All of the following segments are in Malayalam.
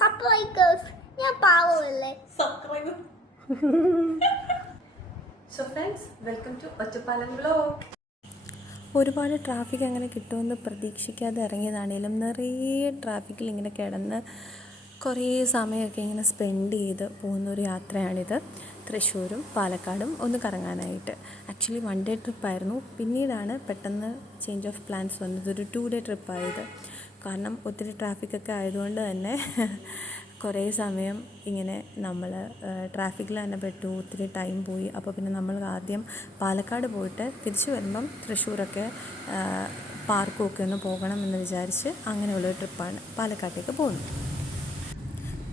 സബ്സ്ക്രൈബേഴ്സ് ഞാൻ പാവമല്ലേ subscribe. So friends, welcome to Ottapalam vlog. ഒരുപാട് ട്രാഫിക് അങ്ങനെ കിട്ടുമെന്ന് പ്രതീക്ഷിക്കാതെ ഇറങ്ങിയതാണേലും നിറയെ ട്രാഫിക്കിൽ ഇങ്ങനെ കിടന്ന് കുറേ സമയമൊക്കെ ഇങ്ങനെ സ്പെൻഡ് ചെയ്ത് പോകുന്നൊരു യാത്രയാണിത്. തൃശ്ശൂരും പാലക്കാടും ഒന്ന് കറങ്ങാനായിട്ട്. Actually 1 day ട്രിപ്പായിരുന്നു. പിന്നീടാണ് പെട്ടെന്ന് ചേഞ്ച് ഓഫ് പ്ലാൻസ് വന്നത്, ഒരു 2 ഡേ ട്രിപ്പായത്. കാരണം ഒത്തിരി ട്രാഫിക്കൊക്കെ ആയതുകൊണ്ട് തന്നെ കുറേ സമയം ഇങ്ങനെ നമ്മൾ ട്രാഫിക്കിൽ തന്നെ പെട്ടു, ഒത്തിരി ടൈം പോയി. അപ്പോൾ പിന്നെ നമ്മൾ ആദ്യം പാലക്കാട് പോയിട്ട് തിരിച്ച് വരുമ്പം തൃശ്ശൂരൊക്കെ പാർക്കുമൊക്കെ ഒന്ന് പോകണമെന്ന് വിചാരിച്ച് അങ്ങനെയുള്ളൊരു ട്രിപ്പാണ് പാലക്കാട്ടേക്ക് പോകുന്നത്.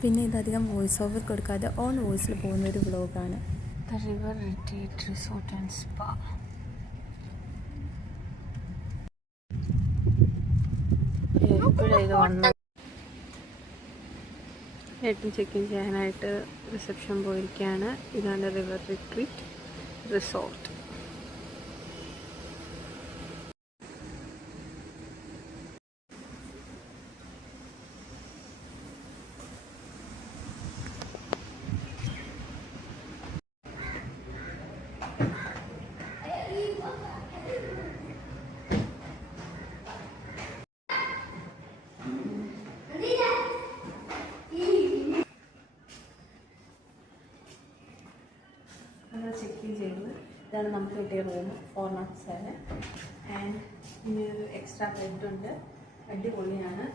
പിന്നെ ഇതധികം വോയിസ് ഓവർ കൊടുക്കാതെ ഓൺ വോയിസിൽ പോകുന്നൊരു വ്ളോഗാണ്. The river retreat resort and spa. ഇപ്പോഴത് വന്ന ഏറ്റവും ചെക്ക് ഇൻ ചെയ്യാനായിട്ട് റിസപ്ഷൻ പോയിരിക്കുകയാണ്. ഇതാണ് river retreat resort. Check in ചെയ്യുന്നത് ഇതാണ് നമുക്ക് കിട്ടിയ റൂം 407. ആൻഡ് ഇനി ഒരു എക്സ്ട്രാ ബെഡുണ്ട്. അടിപൊളിയാണ്.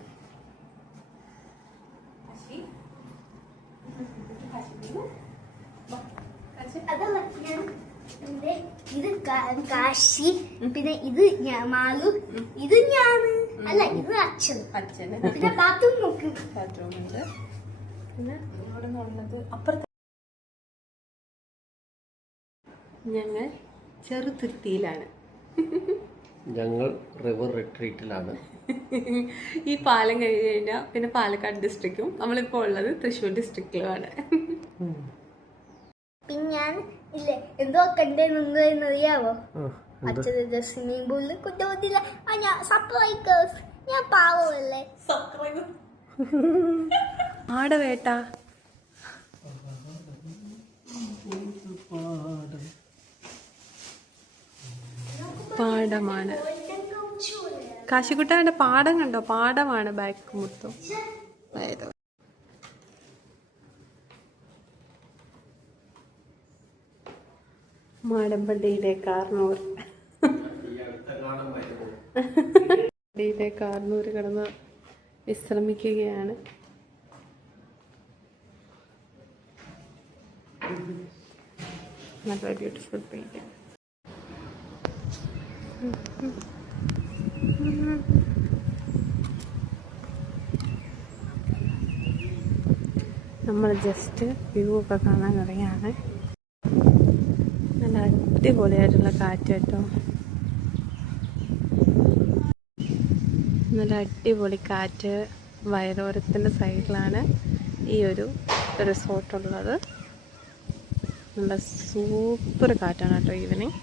ഇത് കാശി, പിന്നെ ഇത് മാലു, ഇത് ഞാൻ അല്ല, ഇത് അച്ഛന്. പിന്നെ ബാത്റൂം നോക്ക്, ബാത്റൂമുണ്ട്. പിന്നെ ഇവിടെ നിന്നുള്ളത് അപ്പുറത്ത് ഞങ്ങൾ ചെറുതുരുത്തിയിലാണ്. ഞങ്ങൾ റിവർ റിട്രീറ്റിലാണ്. ഈ പാലം കഴിഞ്ഞ് കഴിഞ്ഞാൽ പിന്നെ പാലക്കാട് ഡിസ്ട്രിക്റ്റും, നമ്മളിപ്പോൾ ഉള്ളത് തൃശ്ശൂർ ഡിസ്ട്രിക്റ്റിലുമാണ്. പിന്നെ ഞാൻ ഇല്ലേ എന്തോ കണ്ടെന്ന് അറിയാവോ? അച്ഛൻ്റെ സ്വിമ്മിംഗ് പൂളിൽ കുറ്റമൊന്നുമില്ല. സബ്സ്ക്രൈബേഴ്സ് ഞാൻ പാവമല്ലേ സബ്സ്ക്രൈബ്. ആടവേട്ട പാടമാണ്. കാശിക്കുട്ടാൻ്റെ പാടം കണ്ടോ? പാടമാണ് ബാക്ക് മൊത്തം. മാടമ്പള്ളിയിലെ കാർന്നൂർ കാർന്നൂർ കിടന്ന് വിശ്രമിക്കുകയാണ്. നല്ല ബ്യൂട്ടിഫുൾ പെയിന്റിംഗ്. നമ്മൾ ജസ്റ്റ് വ്യൂ ഒക്കെ കാണാൻ ഇറങ്ങിയാണ്. നല്ല അടിപൊളിയായിട്ടുള്ള കാറ്റ് കേട്ടോ. നല്ല അടിപൊളി കാറ്റ്. വയലോരത്തിൻ്റെ സൈഡിലാണ് ഈ ഒരു റിസോർട്ടുള്ളത്. നല്ല സൂപ്പർ കാറ്റാണ് കേട്ടോ ഈവനിങ്.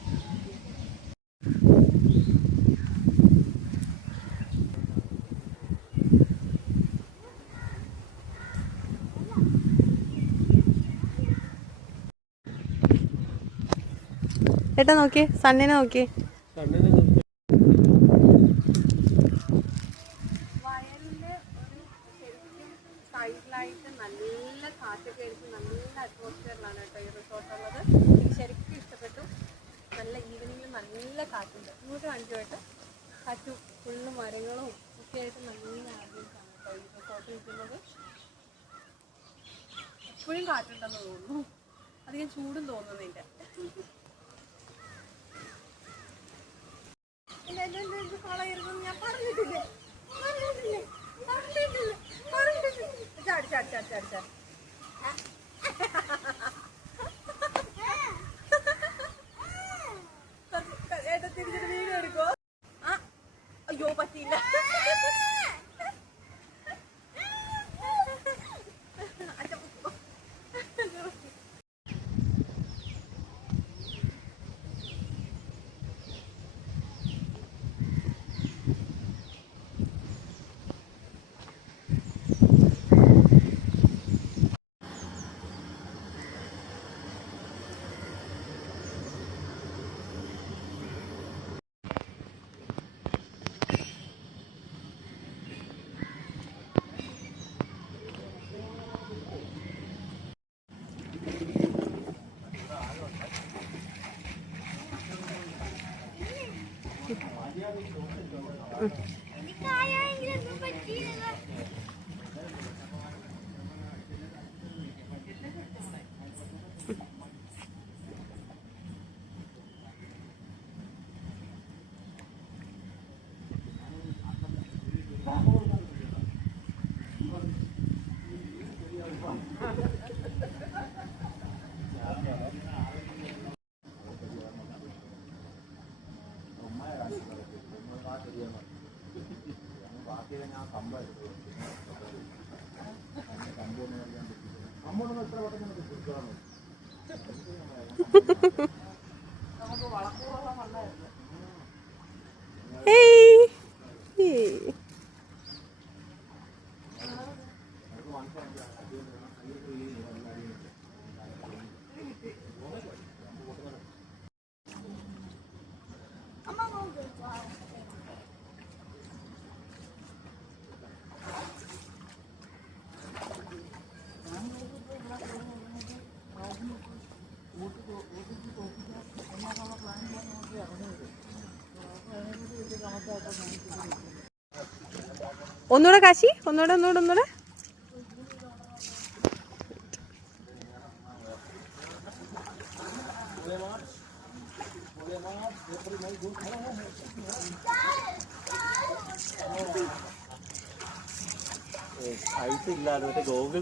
ഏട്ടാ നോക്കിയേ, സണ്ണിനെ നോക്കിയേ. വയലിൻ്റെ ഒരു സൈഡിലായിട്ട് നല്ല കാറ്റൊക്കെ ആയിരിക്കും. നല്ല അറ്റ്മോസ്ഫിയറിലാണ് കേട്ടോ ഈ റിസോർട്ടുള്ളത്. എനിക്ക് ശരിക്കും ഇഷ്ടപ്പെട്ടു. നല്ല ഈവനിങ്ങിൽ നല്ല കാറ്റുണ്ട്. ഇങ്ങോട്ട് കാണിക്കുമായിട്ട് കാറ്റും ഫുള്ള് മരങ്ങളും ഒക്കെ ആയിട്ട് നല്ല ആംബിയൻസാണ് കേട്ടോ ഈ റിസോർട്ട് നിൽക്കുന്നത്. എപ്പോഴും കാറ്റുണ്ടെന്ന് തോന്നുന്നു. അധികം ചൂടും തോന്നുന്നില്ല. ഞാൻ പറഞ്ഞിട്ടില്ലേ ചാടി ചാടി ചാടി ചാടി ചാടി. ഏട്ടാ തിരിച്ചിട്ട് വീഡിയോ എടുക്കോ? അയ്യോ പറ്റിയില്ല. എനിക്കായെങ്കിലൊന്നും പറ്റിയില്ല. ഒന്നുകൂടെ കാശി, ഒന്നുകൂടെ. Gokul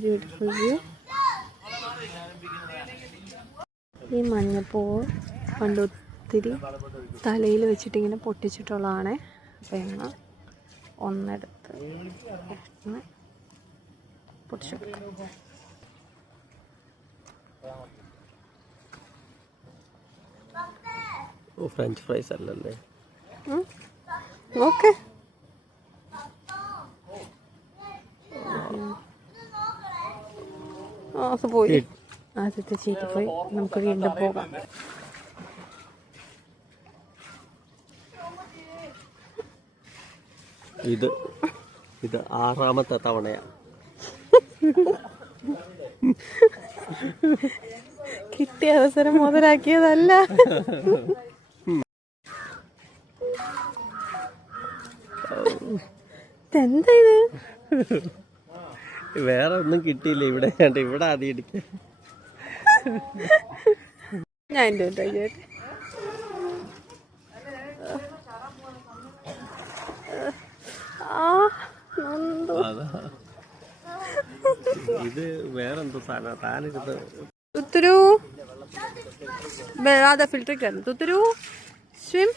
beautiful view. ഈ മഞ്ഞപ്പൂവ് പണ്ട് ഒത്തിരി തലയിൽ വെച്ചിട്ട് ഇങ്ങനെ പൊട്ടിച്ചിട്ടുള്ളതാണ്. അപ്പം ഇങ്ങനെ ഒന്നെടുത്ത് പൊട്ടിച്ചു. ഫ്രഞ്ച് ഫ്രൈസ് അല്ലല്ലേ? ഓക്കെ. പോയി, ആദ്യത്തെ ചീറ്റ് പോയി. നമുക്ക് വീണ്ടും പോകാം. ഇത് 6ാമത്തെ തവണയാണ്. കിട്ടിയ അവസരം മുതലാക്കിയതല്ല. എന്താ ഇത്? വേറെ ഒന്നും കിട്ടിയില്ല. ഇവിടെ ആദ്യം ഇടിക്കാൻ. ഞാൻ ഇത് വേറെന്തോ സാധനം. താനിരുന്ന് തുത്തുരു അതാ ഫിൽറ്റർ കയറുന്നു. തുത്തുരു സ്വിം.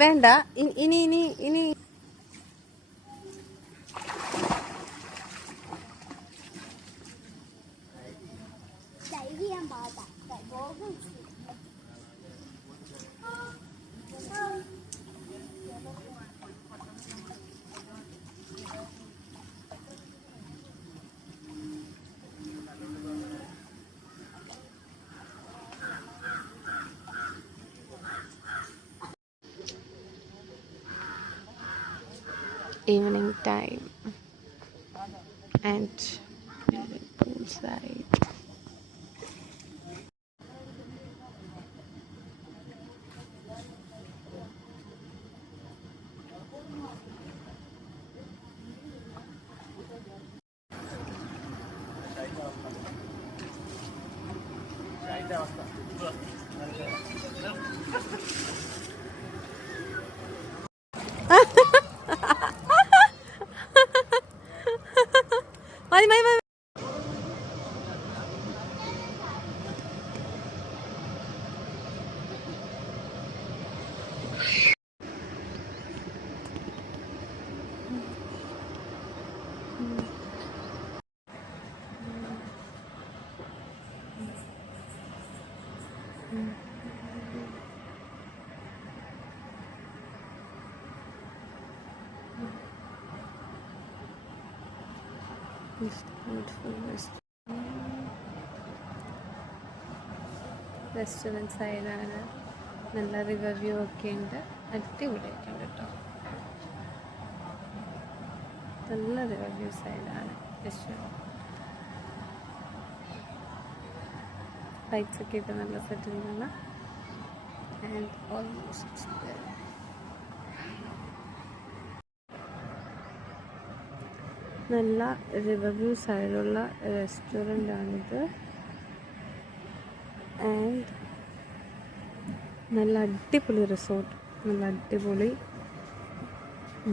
വേണ്ട, ഇനി ഈവനിങ് ടൈം. and poolside. മതി മതി മതി. റെസ്റ്റോറൻറ്റ് സൈഡാണ്. നല്ല റിവർ വ്യൂ ഒക്കെ ഉണ്ട്. അടിപൊളിയായിട്ടുണ്ട് കേട്ടോ. നല്ല റിവർ വ്യൂ സൈഡാണ് റെസ്റ്റോറൻറ്റ്. ലൈറ്റ്സ് ഒക്കെ ഇട്ട് നല്ല സെറ്റിലാണ്. ആൻഡ് ഓൾമോസ്റ്റ് നല്ല റിവർ വ്യൂ സൈഡുള്ള റെസ്റ്റോറൻ്റാണിത്. ആൻഡ് നല്ല അടിപൊളി റിസോർട്ട്, നല്ല അടിപൊളി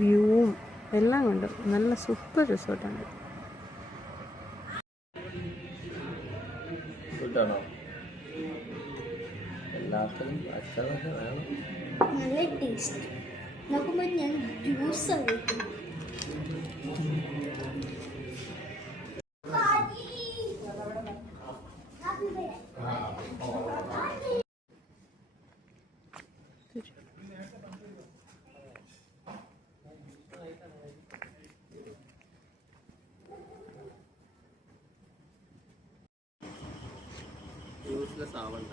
വ്യൂവും എല്ലാം കൊണ്ട് നല്ല സൂപ്പർ റിസോർട്ടാണ്. നല്ല ടേസ്റ്റ്. നോക്കുമ്പോൾ ഞാൻ ജ്യൂസ് കഴിക്കും. യൂസ്ലെസ് ആവണ്ട.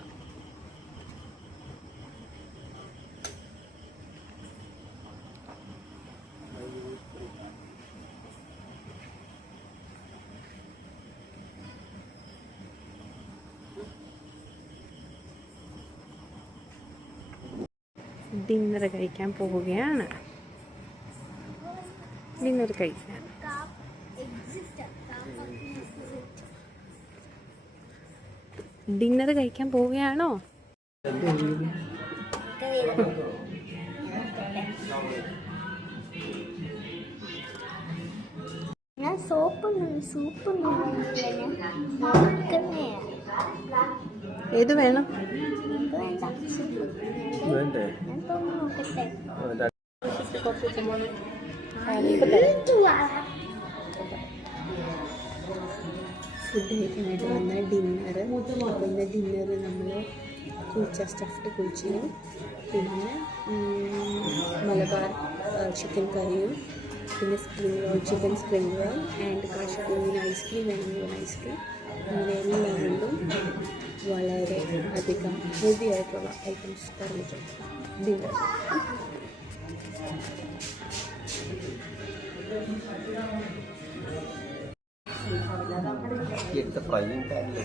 ഡിന്നർ കഴിക്കാൻ പോവുകയാണ്. ഡിന്നർ കഴിക്കാൻ ഡിന്നർ കഴിക്കാൻ പോവുകയാണോ? ഞാൻ സൂപ്പ് ഏത് വേണം? വേണ്ടേ? ഞാൻ തോന്നുന്നു നോക്കട്ടെ. ഫുഡ് കഴിക്കാനായിട്ട് വന്ന ഡിന്നർ. പിന്നെ ഡിന്നർ നമ്മൾ സ്റ്റഫ്ഡ് കുഴിച്ചിനും പിന്നെ മലബാർ ചിക്കൻ കറിയും പിന്നെ spring roll, chicken spring roll and കാശുകുഞ്ഞിന് ഐസ്ക്രീം വേണമെങ്കിൽ ഐസ്ക്രീം, അങ്ങനെ എല്ലാം കൊണ്ടും വളരെ അധികം ഹെവി ആയിട്ടുള്ള ഐറ്റംസ് പറഞ്ഞിട്ടുണ്ട് ഡിന്നർ. എടുത്ത ഫ്രൈയിങ് പാനിൽ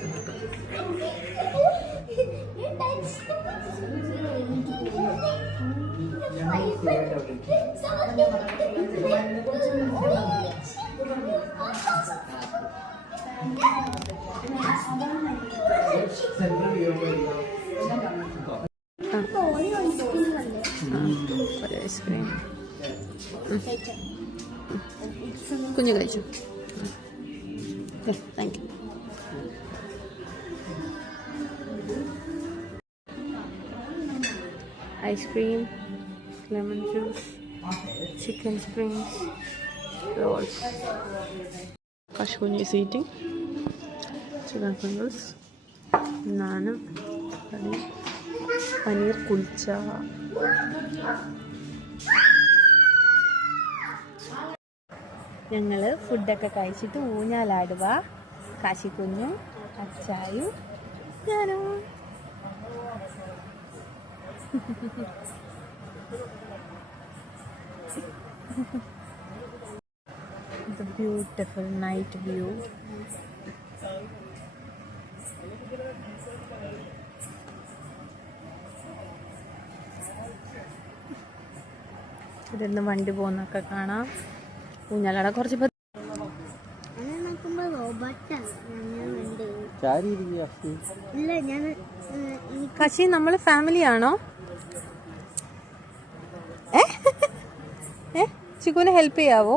ഐസ്ക്രീം കുഞ്ഞ് കഴിച്ചു. Thank you. Ice cream, lemon juice, chicken springs, rolls. Kashmir is eating chicken fingers, naan, paneer kulcha. ഞങ്ങൾ ഫുഡൊക്കെ കഴിച്ചിട്ട് ഊഞ്ഞാലാടുക. കാശിക്കുഞ്ഞും അച്ചായും ഞാനും. The beautiful night view. ഇവിടുന്ന് വണ്ടി പോകുന്നൊക്കെ കാണാം. ഊഞ്ഞാലട കുറച്ച് കശി നമ്മൾ ഫാമിലി ആണോ? ചിക്കുനെ ഹെൽപ്പ് ചെയ്യാവോ?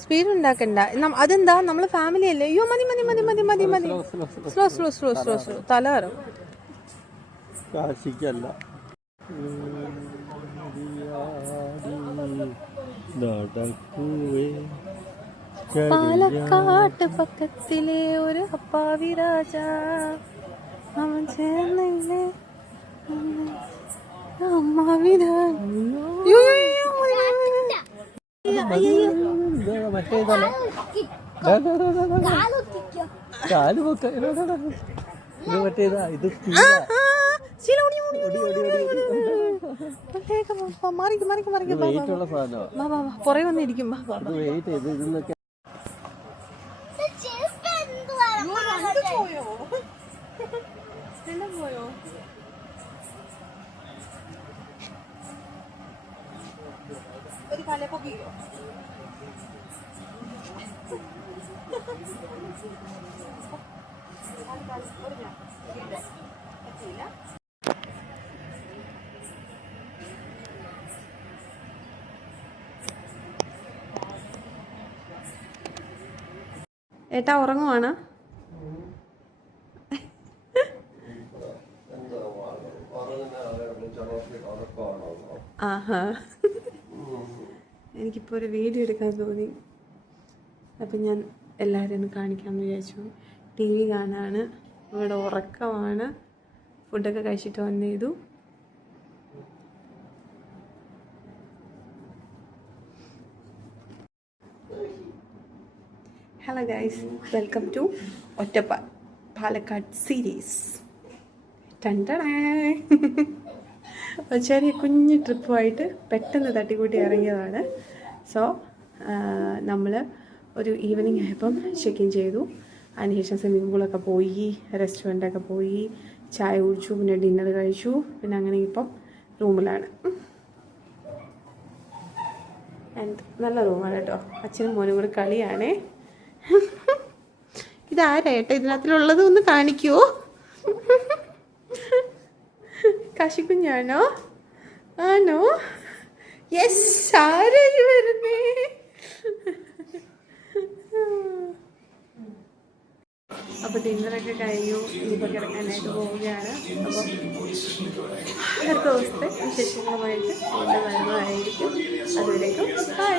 സ്പീഡ് ഉണ്ടാക്കണ്ട. അതെന്താ, നമ്മള് ഫാമിലി അല്ലേ? അയ്യോ മതി മതി മതി മതി മതി മതി. Slow slow slow slow slow. തലകറും. പാലക്കാട്ട് പക്കത്തിലെ ഒരു അപ്പാവി രാജ അവൻ ചേർന്നില്ലേ പുറകെ വന്നിരിക്കും. പോയോ? ഒരു കാലേ പൊക്കിയോ? ഏട്ടാ ഉറങ്ങുവാണ്. ആഹാ, എനിക്കിപ്പോൾ ഒരു വീഡിയോ എടുക്കാൻ തോന്നി. അപ്പം ഞാൻ എല്ലാവരും ഒന്ന് കാണിക്കാമെന്ന് വിചാരിച്ചു. ടി വി കാണാണ്, ഇവിടെ ഉറക്കമാണ്. ഫുഡൊക്കെ കഴിച്ചിട്ട് വന്നു ചെയ്തു. Hello guys, welcome to Ottapal Palakkad series. ഒരു ചെറിയ കുഞ്ഞ് ട്രിപ്പുമായിട്ട് പെട്ടെന്ന് തട്ടിക്കൂട്ടി ഇറങ്ങിയതാണ്. സോ നമ്മൾ ഒരു ഈവനിങ് ആയപ്പം ചെക്ക് ഇൻ ചെയ്തു. അതിനുശേഷം സ്വിമ്മിംഗ് പൂളൊക്കെ പോയി, റെസ്റ്റോറൻറ്റൊക്കെ പോയി, ചായ കുടിച്ചു, പിന്നെ ഡിന്നർ കഴിച്ചു. പിന്നെ അങ്ങനെ ഇപ്പം റൂമിലാണ്. ആൻഡ് നല്ല റൂമാണ് കേട്ടോ. അച്ഛനും മോനും കൂടെ കളിയാണേ. ഇതാരേട്ടാ ഇതിനകത്തിലുള്ളത് ഒന്ന് കാണിക്കുമോ? കാശിക്കുഞ്ഞാണോ? ആണോ? യെസ്, ആരായി വരുന്നേ? അപ്പോൾ ഡിന്നറൊക്കെ കഴിഞ്ഞു. ഇനിയിപ്പോൾ കിടക്കാനായിട്ട് പോവുകയാണ്. അപ്പോൾ അടുത്ത ദിവസത്തെ വിശേഷങ്ങളുമായിട്ട് വീണ്ടും വരുന്നതായിരിക്കും. അതുവരേക്കും ബൈ.